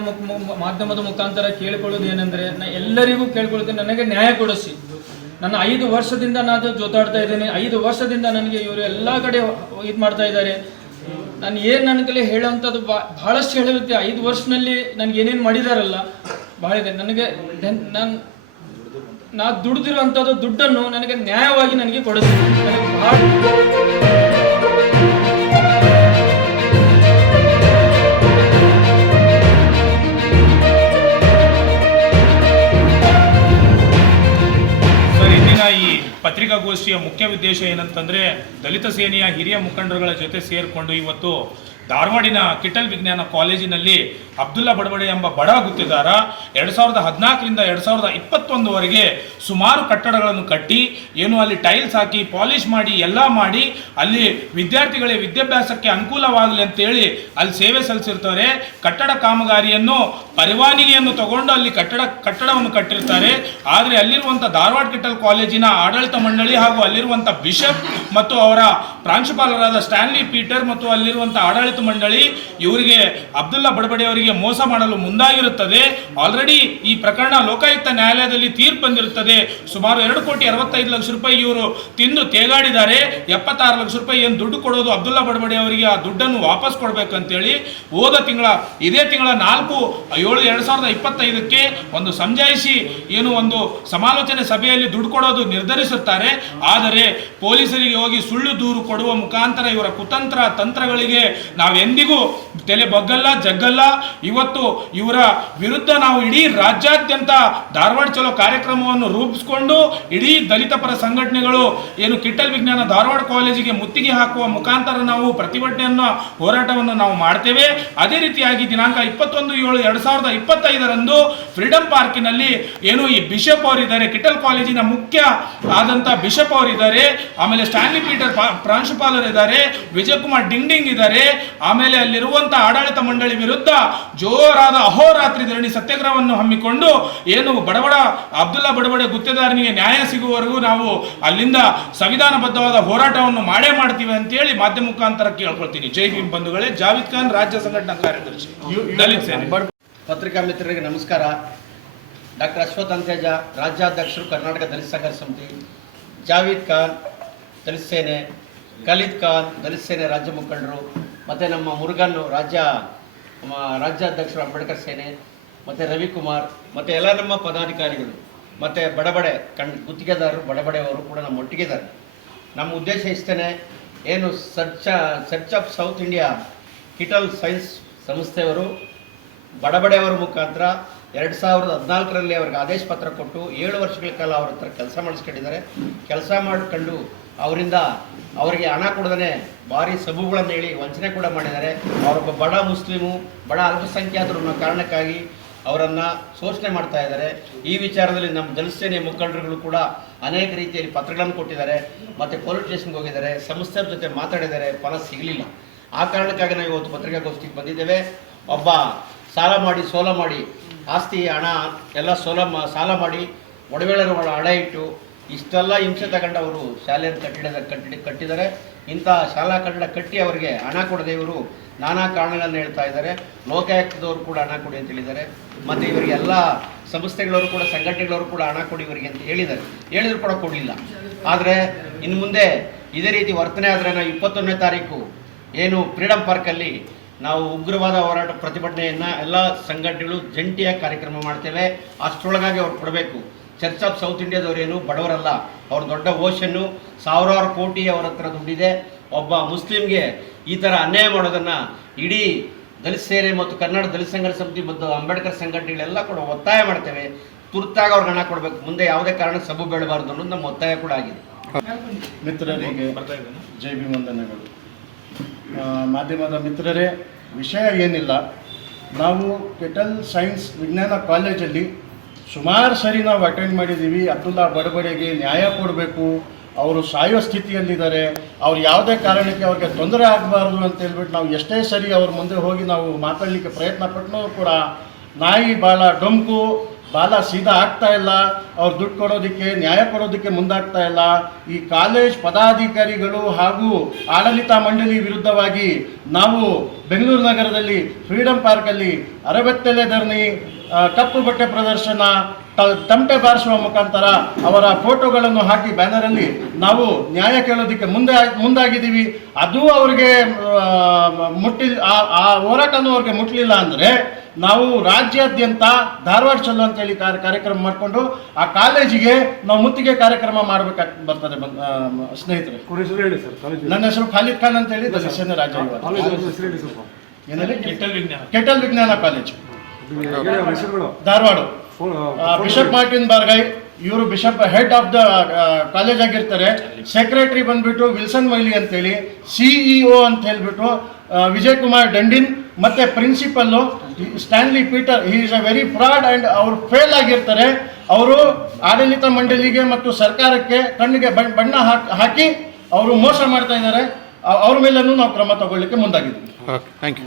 ಮಾಧ್ಯಮ ಮಾಧ್ಯಮದ ಮುಖಾಂತರ ಕೇಳಿಕೊಳ್ಳೋದು ಏನಂದ್ರೆ, ನಾ ಎಲ್ಲರಿಗೂ ಕೇಳ್ಕೊಳ್ತೀನಿ, ನನಗೆ ನ್ಯಾಯ ಕೊಡಿಸಿ. ನನ್ನ ಐದು ವರ್ಷದಿಂದ ನಾನು ಜೋತಾಡ್ತಾ ಇದ್ದೀನಿ. ಐದು ವರ್ಷದಿಂದ ನನಗೆ ಇವರು ಎಲ್ಲ ಕಡೆ ಇದು ಮಾಡ್ತಾ ಇದ್ದಾರೆ. ನಾನು ಏನು ನನ್ನ ಕೈಲಿ ಹೇಳೋವಂಥದ್ದು ಬಾ- ಬಹಳಷ್ಟು ಹೇಳಿರುತ್ತೆ ಐದು ವರ್ಷದಲ್ಲಿ ನನಗೆ ಏನೇನು ಮಾಡಿದಾರಲ್ಲ, ಬಹಳ ಇದೆ. ನನಗೆ ನಾನು ನಾ ದುಡ್ದಿರುವಂಥದ್ದು ದುಡ್ಡನ್ನು ನನಗೆ ನ್ಯಾಯವಾಗಿ ನನಗೆ ಕೊಡಿಸಿ ನನಗೆ ಬಹಳ ಪತ್ರಿಕಾಗೋಷ್ಠಿಯ ಮುಖ್ಯ ಉದ್ದೇಶ ಏನಂತಂದರೆ ದಲಿತ ಸೇನೆಯ ಹಿರಿಯ ಮುಖಂಡರುಗಳ ಜೊತೆ ಸೇರಿಕೊಂಡು ಇವತ್ತು ಧಾರವಾಡಿನ ಕಿಟಲ್ ವಿಜ್ಞಾನ ಕಾಲೇಜಿನಲ್ಲಿ ಅಬ್ದುಲ್ಲಾ ಬಡವಡೆ ಎಂಬ ಬಡ ಗುತ್ತಿದಾರ ಎರಡು ಸಾವಿರದ ಹದಿನಾಲ್ಕರಿಂದ ಎರಡು ಸಾವಿರದ ಇಪ್ಪತ್ತೊಂದುವರೆಗೆ ಸುಮಾರು ಕಟ್ಟಡಗಳನ್ನು ಕಟ್ಟಿ, ಏನು ಅಲ್ಲಿ ಟೈಲ್ಸ್ ಹಾಕಿ ಪಾಲಿಷ್ ಮಾಡಿ, ಎಲ್ಲ ಮಾಡಿ, ಅಲ್ಲಿ ವಿದ್ಯಾರ್ಥಿಗಳಿಗೆ ವಿದ್ಯಾಭ್ಯಾಸಕ್ಕೆ ಅನುಕೂಲವಾಗಲಿ ಅಂತೇಳಿ ಅಲ್ಲಿ ಸೇವೆ ಸಲ್ಲಿಸಿರ್ತಾರೆ. ಕಟ್ಟಡ ಕಾಮಗಾರಿಯನ್ನು ಪರವಾನಿಗೆಯನ್ನು ತಗೊಂಡು ಅಲ್ಲಿ ಕಟ್ಟಡ, ಕಟ್ಟಡವನ್ನು ಕಟ್ಟಿರ್ತಾರೆ. ಆದರೆ ಅಲ್ಲಿರುವಂಥ ಧಾರವಾಡ ಕಿಟಲ್ ಕಾಲೇಜಿನ ಆಡಳಿತ ಮಂಡಳಿ ಹಾಗೂ ಅಲ್ಲಿರುವಂಥ ಬಿಷಪ್ ಮತ್ತು ಅವರ ಪ್ರಾಂಶುಪಾಲರಾದ ಸ್ಟ್ಯಾನ್ಲಿ ಪೀಟರ್ ಮತ್ತು ಅಲ್ಲಿರುವಂಥ ಆಡಳಿತ ಮಂಡಳಿ ಇವರಿಗೆ ಅಬ್ದುಲ್ಲಾ ಬಡಬಡೆ ಅವರಿಗೆ ಮೋಸ ಮಾಡಲು ಮುಂದಾಗಿರುತ್ತದೆ. ಆಲ್ರೆಡಿ ಈ ಪ್ರಕರಣ ಲೋಕಾಯುಕ್ತ ನ್ಯಾಯಾಲಯದಲ್ಲಿ ತೀರ್ಪು ಬಂದಿರುತ್ತದೆ. ಸುಮಾರು ಎರಡು ಕೋಟಿ ಅರವತ್ತೈದು ಲಕ್ಷ ರೂಪಾಯಿ ಇವರು ತಿಂದು ತೇಗಾಡಿದ್ದಾರೆ. ಎಪ್ಪತ್ತಾರು ಲಕ್ಷ ರೂಪಾಯಿ ಏನು ದುಡ್ಡು ಕೊಡೋದು ಅಬ್ದುಲ್ಲಾ ಬಡಬಡೆ ಅವರಿಗೆ ಆ ದುಡ್ಡನ್ನು ವಾಪಸ್ ಕೊಡಬೇಕಂತೇಳಿ ಹೋದ ತಿಂಗಳ, ಇದೇ ತಿಂಗಳ ನಾಲ್ಕು, ಏಳು, ಎರಡು ಸಾವಿರದ ಇಪ್ಪತ್ತೈದಕ್ಕೆ ಒಂದು ಸಂಜಾಯಿಸಿ ಏನು ಒಂದು ಸಮಾಲೋಚನೆ ಸಭೆಯಲ್ಲಿ ದುಡ್ಡು ಕೊಡೋದು ನಿರ್ಧರಿಸುತ್ತಾರೆ. ಆದರೆ ಪೊಲೀಸರಿಗೆ ಹೋಗಿ ಸುಳ್ಳು ದೂರು ಕೊಡುವ ಮುಖಾಂತರ ಇವರ ಕುತಂತ್ರ ತಂತ್ರಗಳಿಗೆ ನಾವೆಂದಿಗೂ ತಲೆ ಬಗ್ಗಲ್ಲ, ಜಗ್ಗಲ್ಲ. ಇವತ್ತು ಇವರ ವಿರುದ್ಧ ನಾವು ಇಡೀ ರಾಜ್ಯಾದ್ಯಂತ ಧಾರವಾಡ ಚಲೋ ಕಾರ್ಯಕ್ರಮವನ್ನು ರೂಪಿಸಿಕೊಂಡು ಇಡೀ ದಲಿತ ಪರ ಸಂಘಟನೆಗಳು ಏನು ಕಿಟ್ಟಲ್ ವಿಜ್ಞಾನ ಧಾರವಾಡ ಕಾಲೇಜಿಗೆ ಮುತ್ತಿಗೆ ಹಾಕುವ ಮುಖಾಂತರ ನಾವು ಪ್ರತಿಭಟನೆಯನ್ನು, ಹೋರಾಟವನ್ನು ನಾವು ಮಾಡ್ತೇವೆ. ಅದೇ ರೀತಿಯಾಗಿ ದಿನಾಂಕ ಇಪ್ಪತ್ತೊಂದು ಏಳು ಎರಡು ಸಾವಿರದ ಇಪ್ಪತ್ತೈದರಂದು ಫ್ರೀಡಂ ಪಾರ್ಕಿನಲ್ಲಿ ಏನು ಈ ಬಿಷಪ್ ಅವರಿದ್ದಾರೆ ಕಿಟಲ್ ಕಾಲೇಜಿನ ಮುಖ್ಯ ಆದಂಥ ಬಿಷಪ್ ಅವರಿದ್ದಾರೆ. ಆಮೇಲೆ ಸ್ಟ್ಯಾನ್ಲಿ ಪೀಟರ್ ಪ್ರಾಂಶುಪಾಲರಿದ್ದಾರೆ. ವಿಜಯಕುಮಾರ್ ಡಿಂಗ್ ಡಿಂಗ್ ಇದ್ದಾರೆ. ಆಮೇಲೆ ಅಲ್ಲಿರುವಂತ ಆಡಳಿತ ಮಂಡಳಿ ವಿರುದ್ಧ ಜೋರಾದ ಅಹೋರಾತ್ರಿ ಧರಣಿ ಸತ್ಯಾಗ್ರಹವನ್ನು ಹಮ್ಮಿಕೊಂಡು ಏನು ಬಡಬಡ ಅಬ್ದುಲ್ಲಾ ಬಡಬಡೆ ಗುತ್ತೇದಾರನಿಗೆ ನ್ಯಾಯ ಸಿಗುವವರೆಗೂ ನಾವು ಅಲ್ಲಿಂದ ಸಂವಿಧಾನಬದ್ಧವಾದ ಹೋರಾಟವನ್ನು ಮಾಡೇ ಮಾಡ್ತೀವಿ ಅಂತೇಳಿ ಮಾಧ್ಯಮ ಮುಖಾಂತರ ಕೇಳ್ಕೊಳ್ತೀನಿ ಜೈ ಭೀಮ್ ಬಂಧುಗಳೇ. ಜಾವಿದ್ ಖಾನ್ ರಾಜ್ಯ ಸಂಘಟನಾ ಕಾರ್ಯದರ್ಶಿ. ದಲಿತ ಸೇನೆ. ಪತ್ರಿಕಾ ಮಿತ್ರರಿಗೆ ನಮಸ್ಕಾರ. ಡಾಕ್ಟರ್ ಅಶ್ವಥ್ ಅಂತೇಜ ರಾಜ್ಯಾಧ್ಯಕ್ಷರು ಕರ್ನಾಟಕ ದಲಿತ ಸಂಘರ್ಷ ಸಮಿತಿ ಜಾವೀದ್ ಖಾನ್ ದಲಿತ ಸೇನೆ ಖಲೀದ್ ಖಾನ್ ದಲಿತ ಸೇನೆ ರಾಜ್ಯ ಮುಖಂಡರು ಮತ್ತು ನಮ್ಮ ಮುರುಗನ್ ರಾಜ್ಯ, ನಮ್ಮ ರಾಜ್ಯಾಧ್ಯಕ್ಷರು ಅಂಬೇಡ್ಕರ್ ಸೇನೆ, ಮತ್ತು ರವಿಕುಮಾರ್, ಮತ್ತು ಎಲ್ಲ ನಮ್ಮ ಪದಾಧಿಕಾರಿಗಳು, ಮತ್ತು ಬಡಬಡೆ ಕಣ್, ಗುತ್ತಿಗೆದಾರರು, ಬಡಬಡೆಯವರು ಕೂಡ ನಮ್ಮ ಒಟ್ಟಿಗೆದಾರರು ನಮ್ಮ ಉದ್ದೇಶ ಇಷ್ಟೇ ಏನು church, church of South India, Kittel science ಸಂಸ್ಥೆಯವರು, ಬಡಬಡೆಯವರ ಮುಖಾಂತರ ಎರಡು ಸಾವಿರದ ಹದಿನಾಲ್ಕರಲ್ಲಿ ಅವ್ರಿಗೆ ಆದೇಶ ಪತ್ರ ಕೊಟ್ಟು ಏಳು ವರ್ಷಗಳ ಕಾಲ ಅವ್ರ ಹತ್ರ ಕೆಲಸ ಮಾಡಿಸ್ಕೊಂಡಿದ್ದಾರೆ. ಕೆಲಸ ಮಾಡ್ಕೊಂಡು ಅವರಿಂದ ಅವರಿಗೆ ಹಣ ಕೊಡದೇ ಭಾರಿ ಸಬುಗಳನ್ನು ಹೇಳಿ ವಂಚನೆ ಕೂಡ ಮಾಡಿದ್ದಾರೆ. ಅವರೊಬ್ಬ ಬಡ ಮುಸ್ಲಿಮು, ಬಡ ಅಲ್ಪಸಂಖ್ಯಾತರು ಅನ್ನೋ ಕಾರಣಕ್ಕಾಗಿ ಅವರನ್ನು ಶೋಷಣೆ ಮಾಡ್ತಾ ಇದ್ದಾರೆ. ಈ ವಿಚಾರದಲ್ಲಿ ನಮ್ಮ ಜನಸೇನೆಯ ಮುಖಂಡರುಗಳು ಕೂಡ ಅನೇಕ ರೀತಿಯಲ್ಲಿ ಪತ್ರಗಳನ್ನು ಕೊಟ್ಟಿದ್ದಾರೆ. ಮತ್ತು ಪೊಲೀಸ್ ಸ್ಟೇಷನ್ಗೆ ಹೋಗಿದ್ದಾರೆ. ಸಂಸ್ಥೆಯ ಜೊತೆ ಮಾತಾಡಿದ್ದಾರೆ. ಫಲ ಸಿಗಲಿಲ್ಲ. ಆ ಕಾರಣಕ್ಕಾಗಿ ನಾವು ಇವತ್ತು ಪತ್ರಿಕಾಗೋಷ್ಠಿಗೆ ಬಂದಿದ್ದೇವೆ. ಒಬ್ಬ ಸಾಲ ಮಾಡಿ, ಸೋಲ ಮಾಡಿ, ಆಸ್ತಿ, ಹಣ ಎಲ್ಲ ಸೋಲ ಸಾಲ ಮಾಡಿ ಒಡವೆಗಳನ್ನು ಹಣ ಇಟ್ಟು ಇಷ್ಟೆಲ್ಲ ಹಿಂಸೆ ತಗೊಂಡವರು ಶಾಲೆಯನ್ನು ಕಟ್ಟಿಡದ ಕಟ್ಟಿ ಕಟ್ಟಿದ್ದಾರೆ. ಇಂಥ ಶಾಲಾ ಕಟ್ಟಡ ಕಟ್ಟಿ ಅವರಿಗೆ ಹಣ ಕೊಡದೆ ಇವರು ನಾನಾ ಕಾರಣಗಳನ್ನು ಹೇಳ್ತಾ ಇದ್ದಾರೆ. ಲೋಕಾಯುಕ್ತದವರು ಕೂಡ ಹಣ ಕೊಡಿ ಅಂತ ಹೇಳಿದ್ದಾರೆ. ಮತ್ತು ಇವರಿಗೆ ಎಲ್ಲ ಸಂಸ್ಥೆಗಳವರು ಕೂಡ, ಸಂಘಟನೆಗಳವರು ಕೂಡ ಹಣ ಕೊಡಿ ಇವರಿಗೆ ಅಂತ ಹೇಳಿದ್ದಾರೆ. ಹೇಳಿದ್ರು ಕೂಡ ಕೊಡಲಿಲ್ಲ. ಆದರೆ ಇನ್ನು ಮುಂದೆ ಇದೇ ರೀತಿ ವರ್ತನೆ ಆದರೆ ನಾವು ಇಪ್ಪತ್ತೊಂದನೇ ತಾರೀಕು ಏನು ಫ್ರೀಡಮ್ ಪಾರ್ಕಲ್ಲಿ ನಾವು ಉಗ್ರವಾದ ಹೋರಾಟ ಪ್ರತಿಭಟನೆಯನ್ನು ಎಲ್ಲ ಸಂಘಟನೆಗಳು ಜಂಟಿಯಾಗಿ ಕಾರ್ಯಕ್ರಮ ಮಾಡ್ತೇವೆ. ಅಷ್ಟರೊಳಗಾಗಿ ಅವ್ರು ಕೊಡಬೇಕು. ಚರ್ಚ್ ಆಫ್ ಸೌತ್ ಇಂಡಿಯಾದವರೇನು ಬಡವರಲ್ಲ. ಅವ್ರ ದೊಡ್ಡ ಓಷನ್ನು ಸಾವಿರಾರು ಕೋಟಿ ಅವರ ಹತ್ರ ದುಡ್ಡಿದೆ. ಒಬ್ಬ ಮುಸ್ಲಿಮ್ಗೆ ಈ ಥರ ಅನ್ಯಾಯ ಮಾಡೋದನ್ನು ಇಡೀ ದಲಿತ ಸೇನೆ ಮತ್ತು ಕನ್ನಡ ದಲಿತ ಸಂಘರ್ಷ ಸಮಿತಿ ಮತ್ತು ಅಂಬೇಡ್ಕರ್ ಸಂಘಟನೆಗಳೆಲ್ಲ ಕೂಡ ಒತ್ತಾಯ ಮಾಡ್ತೇವೆ. ತುರ್ತಾಗಿ ಅವ್ರಿಗೆ ಹಣ ಕೊಡಬೇಕು. ಮುಂದೆ ಯಾವುದೇ ಕಾರಣಕ್ಕೆ ಸಬು ಬೆಳಬಾರ್ದು ಅನ್ನೋದು ನಮ್ಮ ಒತ್ತಾಯ ಕೂಡ ಆಗಿದೆ. ಮಿತ್ರರಿಗೆ ಜೈ ವಂದನೆಗಳು ಮಾಧ್ಯಮದ ಮಿತ್ರರೇ ವಿಷಯ ಏನಿಲ್ಲ. ನಾವು ಕೆಟಲ್ ಸೈನ್ಸ್ ವಿಜ್ಞಾನ ಕಾಲೇಜಲ್ಲಿ ಸುಮಾರು ಸರಿ ನಾವು ಅಟೆಂಡ್ ಮಾಡಿದ್ದೀವಿ ಅಬ್ದುಲ್ಲಾ ಬಡಬಡೆಗೆ ನ್ಯಾಯ ಕೊಡಬೇಕು. ಅವರು ಸಾಯೋ ಸ್ಥಿತಿಯಲ್ಲಿದ್ದಾರೆ. ಅವ್ರು ಯಾವುದೇ ಕಾರಣಕ್ಕೆ ಅವ್ರಿಗೆ ತೊಂದರೆ ಆಗಬಾರ್ದು ಅಂತ ಹೇಳ್ಬಿಟ್ಟು ನಾವು ಎಷ್ಟೇ ಸರಿ ಅವ್ರ ಮುಂದೆ ಹೋಗಿ ನಾವು ಮಾತಾಡಲಿಕ್ಕೆ ಪ್ರಯತ್ನ ಪಟ್ಟನು ಕೂಡ ನಾಯಿ ಬಾಲ ಡೊಂಕು, ಬಾಲ ಸೀದಾ ಆಗ್ತಾ ಇಲ್ಲ. ಅವ್ರು ದುಡ್ಡು ಕೊಡೋದಕ್ಕೆ, ನ್ಯಾಯ ಕೊಡೋದಕ್ಕೆ ಮುಂದಾಗ್ತಾ ಇಲ್ಲ. ಈ ಕಾಲೇಜ್ ಪದಾಧಿಕಾರಿಗಳು ಹಾಗೂ ಆಡಳಿತ ಮಂಡಳಿ ವಿರುದ್ಧವಾಗಿ ನಾವು ಬೆಂಗಳೂರು ನಗರದಲ್ಲಿ ಫ್ರೀಡಂ ಪಾರ್ಕಲ್ಲಿ ಅರವತ್ತೆಲೆ ಧರಣಿ ಕಪ್ಪು ಬಟ್ಟೆ ಪ್ರದರ್ಶನ ತಮಟೆ ಬಾರಿಸುವ ಮುಖಾಂತರ ಅವರ ಫೋಟೋಗಳನ್ನು ಹಾಕಿ ಬ್ಯಾನರಲ್ಲಿ ನಾವು ನ್ಯಾಯ ಕೇಳೋದಕ್ಕೆ ಮುಂದೆ ಮುಂದಾಗಿದ್ದೀವಿ. ಅದು ಅವ್ರಿಗೆ ಮುಟ್ಟಿ ಆ- ಹೋರಾಟನೂ ಅವ್ರಿಗೆ ಮುಟ್ಲಿಲ್ಲ ಅಂದರೆ ನಾವು ರಾಜ್ಯಾದ್ಯಂತ ಧಾರವಾಡ ಚಲೋ ಅಂತೇಳಿ ಕಾರ್ಯ ಕಾರ್ಯಕ್ರಮ ಮಾಡಿಕೊಂಡು ಆ ಕಾಲೇಜಿಗೆ ನಾವು ಮುತ್ತಿಗೆ ಕಾರ್ಯಕ್ರಮ ಮಾಡಬೇಕಾಗಿ ಬರ್ತದೆ ಸ್ನೇಹಿತರೆ. ಅವ್ರ ಹೇಳಿ ಸರ್ ಕಾಲೇಜ್. ನನ್ನ ಹೆಸರು ಖಾಲಿದ್ ಖಾನ್ ಅಂತೇಳಿ ರಾಜ್ಯ ಕೆಟಲ್ ವಿಜ್ಞಾನ college. Dharwad. Phone bishop Martin Borgai ಇವರು bishop head of the college ಆಗಿರ್ತಾರೆ. ಸೆಕ್ರೆಟರಿ ಬಂದ್ಬಿಟ್ಟು ವಿಲ್ಸನ್ ಮೈಲಿ ಅಂತೇಳಿ ಸಿಇಒ ಅಂತ ಹೇಳ್ಬಿಟ್ಟು ವಿಜಯ್ ಕುಮಾರ್ ಡಂಡಿನ್ ಮತ್ತೆ principal Stanley Peter he is a very fraud and ಅವರು ಫೇಲ್ ಆಗಿರ್ತಾರೆ. ಅವರು ಆಡಳಿತ ಮಂಡಳಿಗೆ ಮತ್ತು ಸರ್ಕಾರಕ್ಕೆ ಕಣ್ಣಿಗೆ ಬಣ್ಣ- ಬಣ್ಣ ಹಾಕ್- ಹಾಕಿ ಅವರು ಮೋಸ ಮಾಡ್ತಾ ಇದ್ದಾರೆ. ಅವ್ರ ಮೇಲೂ ನಾವು ಕ್ರಮ ತಗೊಳ್ಳಿಕ್ಕೆ ಮುಂದಾಗಿದ್ದೀವಿ. Okay thank you